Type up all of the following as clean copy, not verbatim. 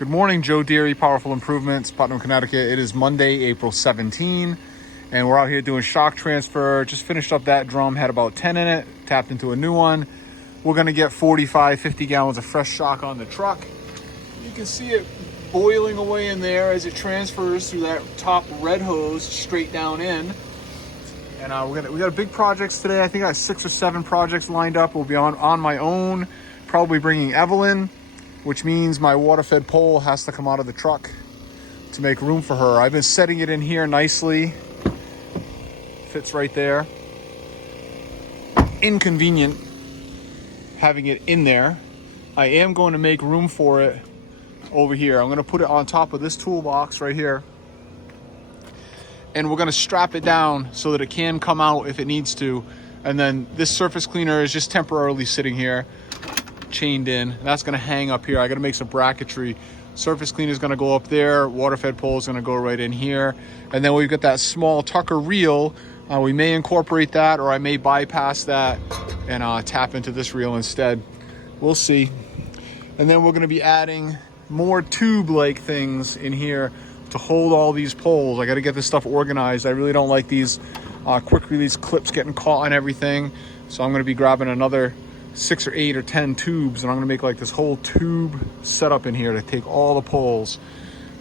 Good morning, Joe Deary, Powerful Improvements, Putnam, Connecticut. It is Monday, April 17, and we're out here doing shock transfer. Just finished up that drum, had about 10 in it, tapped into a new one. We're gonna get 45, 50 gallons of fresh shock on the truck. You can see it boiling away in there as it transfers through that top red hose straight down in. And we got big projects today. I think I got 6 or 7 projects lined up. We'll be on my own, probably bringing Evelyn, which means my water-fed pole has to come out of the truck to make room for her. I've been setting it in here nicely. Fits right there. Inconvenient having it in there. I am going to make room for it over here. I'm going to put it on top of this toolbox right here. And we're going to strap it down so that it can come out if it needs to. And then this surface cleaner is just temporarily sitting here, chained in. That's going to hang up here. I got to make some bracketry. Surface cleaner is going to go up there. Water fed pole is going to go right in here. And then we've got that small Tucker reel. We may incorporate that, or I may bypass that and tap into this reel instead. We'll see. And then we're going to be adding more tube-like things in here to hold all these poles. I got to get this stuff organized. I really don't like these quick release clips getting caught on everything. So I'm going to be grabbing another 6 or 8 or 10 tubes, and I'm going to make like this whole tube setup in here to take all the poles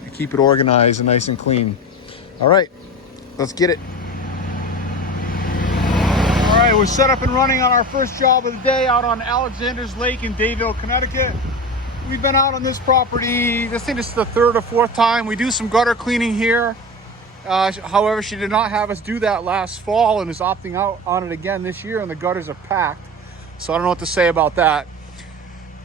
and keep it organized and nice and clean. All right, let's get it. All right, we're set up and running on our first job of the day out on Alexander's Lake in Dayville, Connecticut. We've been out on this property, I think this is the 3rd or 4th time. We do some gutter cleaning here. However, she did not have us do that last fall and is opting out on it again this year, and the gutters are packed. So I don't know what to say about that.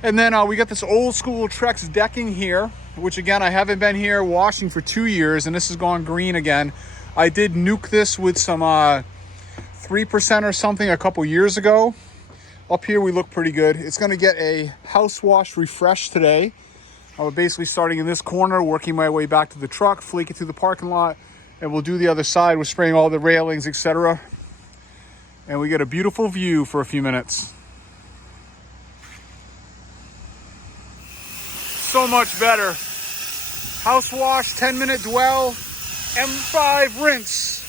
And then we got this old school Trex decking here, which again, I haven't been here washing for 2 years, and this has gone green again. I did nuke this with some 3% or something a couple years ago. Up here, we look pretty good. It's gonna get a house wash refresh today. I was basically starting in this corner, working my way back to the truck, flake it through the parking lot, and we'll do the other side. We're spraying all the railings, etc. And we get a beautiful view for a few minutes. So much better. House wash, 10-minute dwell, M5 rinse.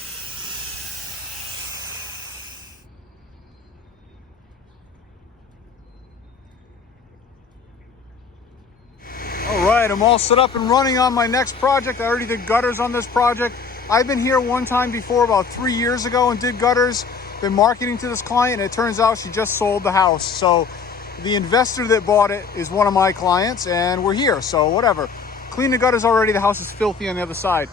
All right, I'm all set up and running on my next project. I already did gutters on this project. I've been here one time before about 3 years ago and did gutters. Been marketing to this client, and it turns out she just sold the house. So the investor that bought it is one of my clients, and we're here, so whatever. Clean the gutters already. The house is filthy on the other side.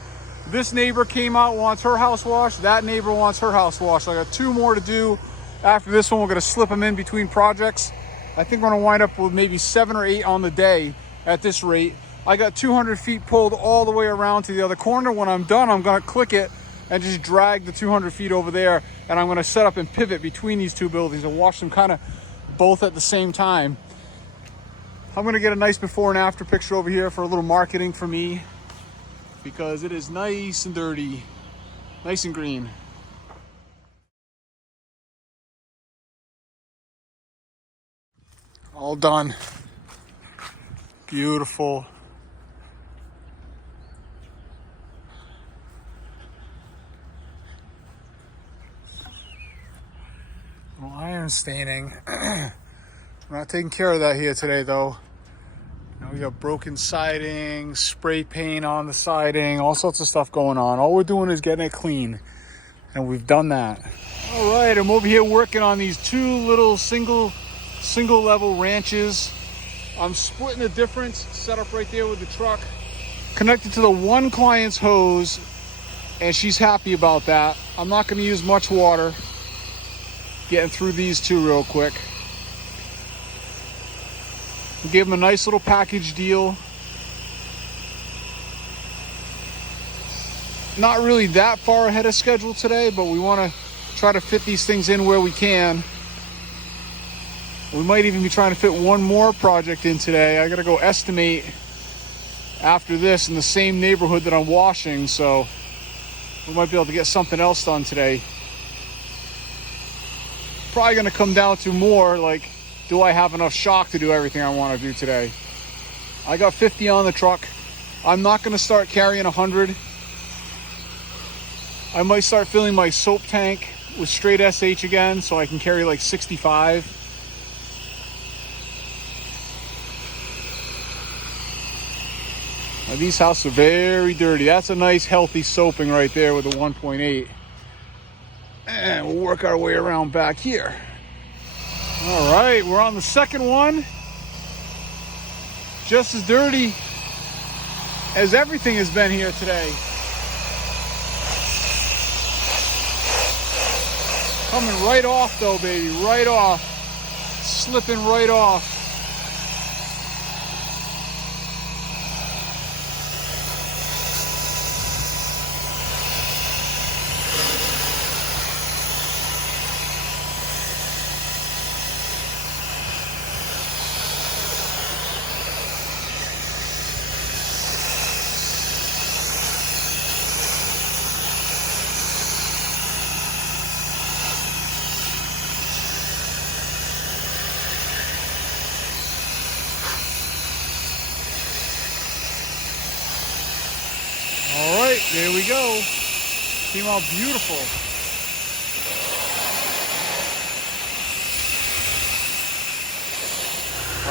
This neighbor came out, wants her house washed. That neighbor wants her house washed. So I got 2 more to do. After this one, we're gonna slip them in between projects. I think we're gonna wind up with maybe 7 or 8 on the day at this rate. I got 200 feet pulled all the way around to the other corner. When I'm done, I'm gonna click it and just drag the 200 feet over there, and I'm gonna set up and pivot between these 2 buildings and wash them kind of both at the same time. I'm gonna get a nice before and after picture over here for a little marketing for me, because it is nice and dirty, nice and green. All done. Beautiful. Well, iron staining. We're not taking care of that here today, though. Now we got broken siding, spray paint on the siding, all sorts of stuff going on. All we're doing is getting it clean, and we've done that. All right, I'm over here working on these 2 little single level ranches. I'm splitting the difference, set up right there with the truck, connected to the one client's hose, and she's happy about that. I'm not going to use much water. Getting through these 2 real quick. We gave them a nice little package deal. Not really that far ahead of schedule today, but we want to try to fit these things in where we can. We might even be trying to fit one more project in today. I gotta go estimate after this in the same neighborhood that I'm washing, so we might be able to get something else done today. Probably gonna come down to more like, do I have enough shock to do everything I want to do today? I got 50 on the truck. I'm not gonna start carrying 100. I might start filling my soap tank with straight SH again so I can carry like 65. Now, these houses are very dirty. That's a nice healthy soaping right there with a 1.8. And we'll work our way around back here. All right, we're on the second one. Just as dirty as everything has been here today. Coming right off though, baby, right off. Slipping right off. All right, there we go. Came out beautiful.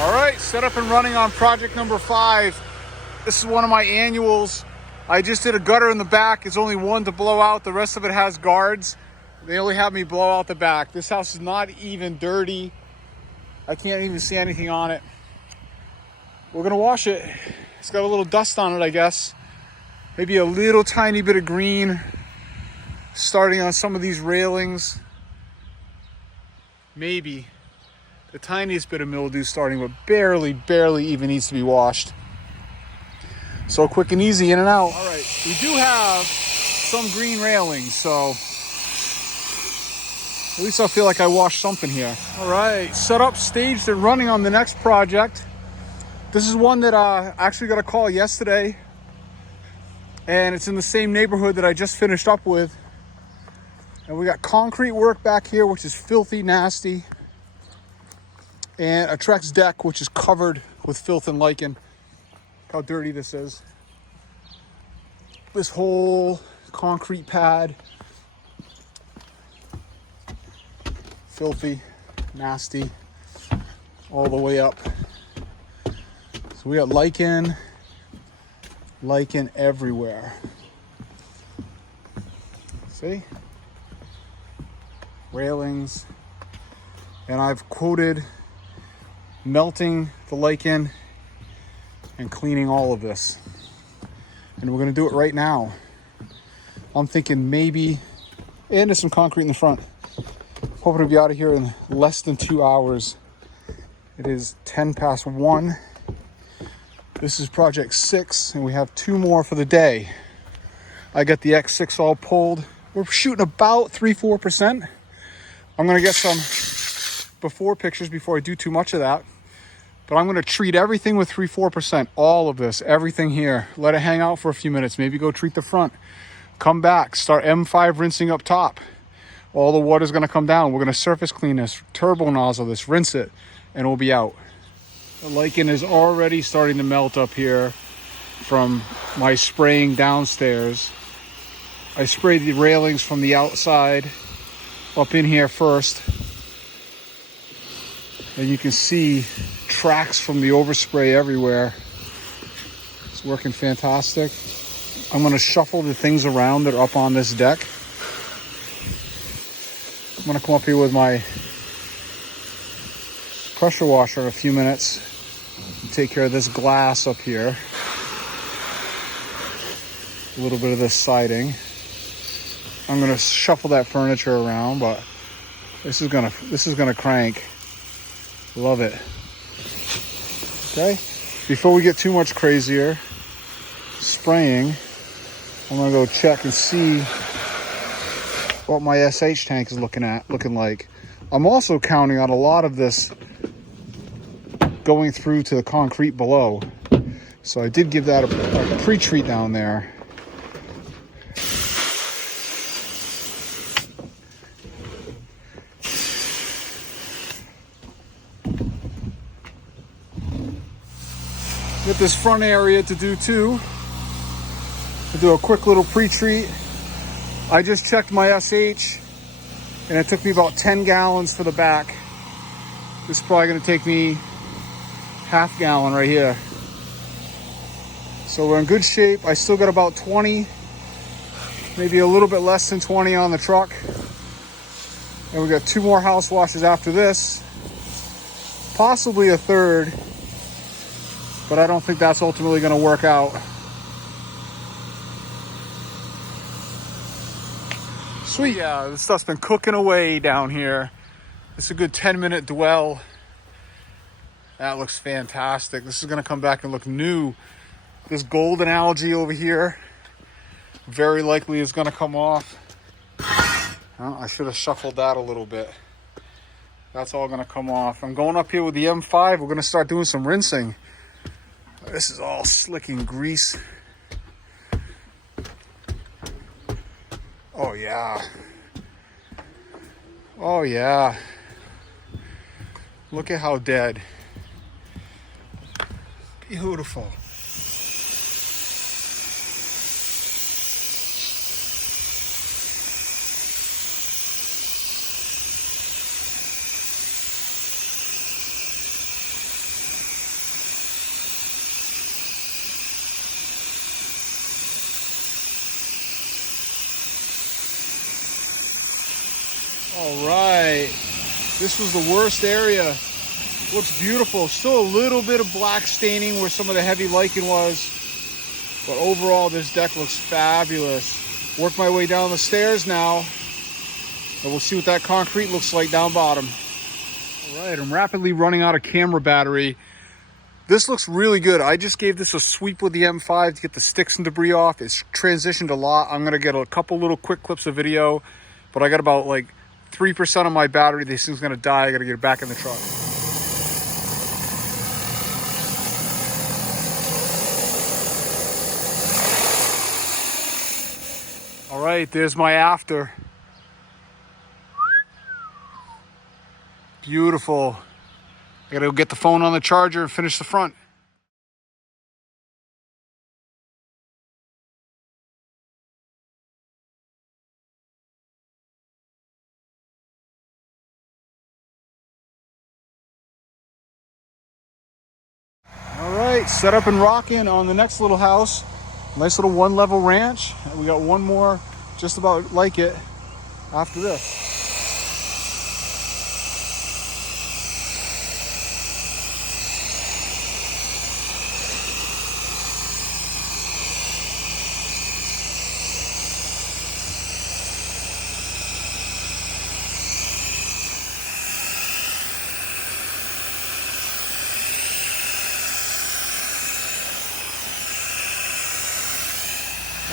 All right, set up and running on project number 5. This is one of my annuals. I just did a gutter in the back. It's only one to blow out. The rest of it has guards. They only have me blow out the back. This house is not even dirty. I can't even see anything on it. We're gonna wash it. It's got a little dust on it, I guess. Maybe a little tiny bit of green starting on some of these railings. Maybe the tiniest bit of mildew starting, but barely even needs to be washed. So quick and easy, in and out. All right, we do have some green railings, so at least I feel like I washed something here. All right, set up, staged, and running on the next project. This is one that I actually got a call yesterday, and it's in the same neighborhood that I just finished up with. And we got concrete work back here, which is filthy, nasty, and a Trex deck, which is covered with filth and lichen. Look how dirty this is. This whole concrete pad, filthy, nasty, all the way up. So we got lichen everywhere. See? Railings. And I've quoted melting the lichen and cleaning all of this. And we're gonna do it right now. I'm thinking maybe, and there's some concrete in the front. Hoping to be out of here in less than 2 hours. It is 10 past 1. This is project 6, and we have 2 more for the day. I got the X6 all pulled. We're shooting about 3-4%. I'm gonna get some before pictures before I do too much of that. But I'm gonna treat everything with 3-4%. All of this, everything here. Let it hang out for a few minutes. Maybe go treat the front. Come back, start M5 rinsing up top. All the water's gonna come down. We're gonna surface clean this, turbo nozzle this, rinse it, and we'll be out. The lichen is already starting to melt up here from my spraying downstairs. I sprayed the railings from the outside up in here first. And you can see tracks from the overspray everywhere. It's working fantastic. I'm gonna shuffle the things around that are up on this deck. I'm gonna come up here with my pressure washer in a few minutes and take care of this glass up here. A little bit of this siding. I'm gonna shuffle that furniture around, but this is gonna crank. Love it. Okay, before we get too much crazier spraying, I'm gonna go check and see what my SH tank is looking like. I'm also counting on a lot of this going through to the concrete below. So I did give that a pre-treat down there. Got this front area to do too. To do a quick little pre-treat. I just checked my SH and it took me about 10 gallons for the back. This is probably gonna take me half gallon right here. So we're in good shape. I still got about 20, maybe a little bit less than 20 on the truck. And we got 2 more house washes after this. Possibly a third, but I don't think that's ultimately gonna work out. Sweet. Yeah, this stuff's been cooking away down here. It's a good 10-minute dwell. That looks fantastic. This is gonna come back and look new. This golden algae over here very likely is gonna come off. Well, I should have shuffled that a little bit. That's all gonna come off. I'm going up here with the M5. We're gonna start doing some rinsing. This is all slicking grease. Oh yeah. Oh yeah. Look at how dead. Beautiful. All right, this was the worst area. Looks beautiful. Still a little bit of black staining where some of the heavy lichen was, but overall this deck looks fabulous. Work my way down the stairs now, and we'll see what that concrete looks like down bottom. All right, I'm rapidly running out of camera battery. This looks really good. I just gave this a sweep with the M5 to get the sticks and debris off. It's transitioned a lot. I'm gonna get a couple little quick clips of video, but I got about like 3% of my battery. This thing's gonna die. I gotta get it back in the truck. All right, there's my after. Beautiful. I gotta go get the phone on the charger and finish the front. All right, set up and rocking on the next little house. Nice little 1-level ranch. We got one more just about like it after this.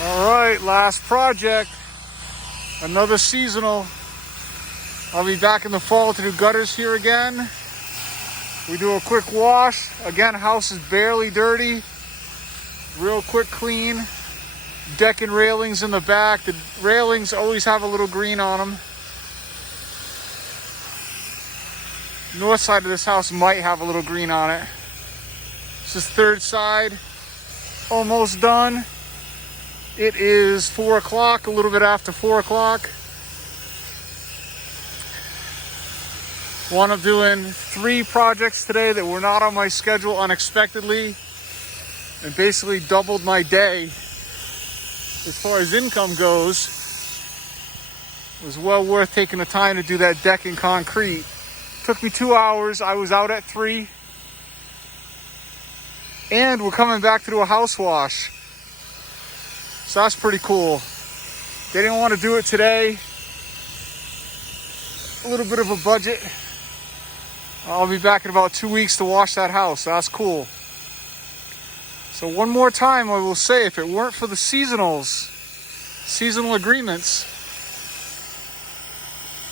All right, last project, another seasonal. I'll be back in the fall to do gutters here again. We do a quick wash. Again, house is barely dirty. Real quick clean. Deck and railings in the back. The railings always have a little green on them. North side of this house might have a little green on it. This is third side, almost done. It is 4 o'clock, a little bit after 4 o'clock. Wound up doing 3 projects today that were not on my schedule unexpectedly, and basically doubled my day as far as income goes. It was well worth taking the time to do that deck in concrete. Took me 2 hours. I was out at 3. And we're coming back to do a house wash. So that's pretty cool. They didn't want to do it today. A little bit of a budget. I'll be back in about 2 weeks to wash that house. So that's cool. So one more time, I will say, if it weren't for the seasonal agreements,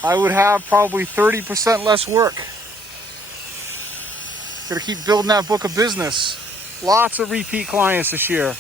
I would have probably 30% less work. Gotta keep building that book of business. Lots of repeat clients this year.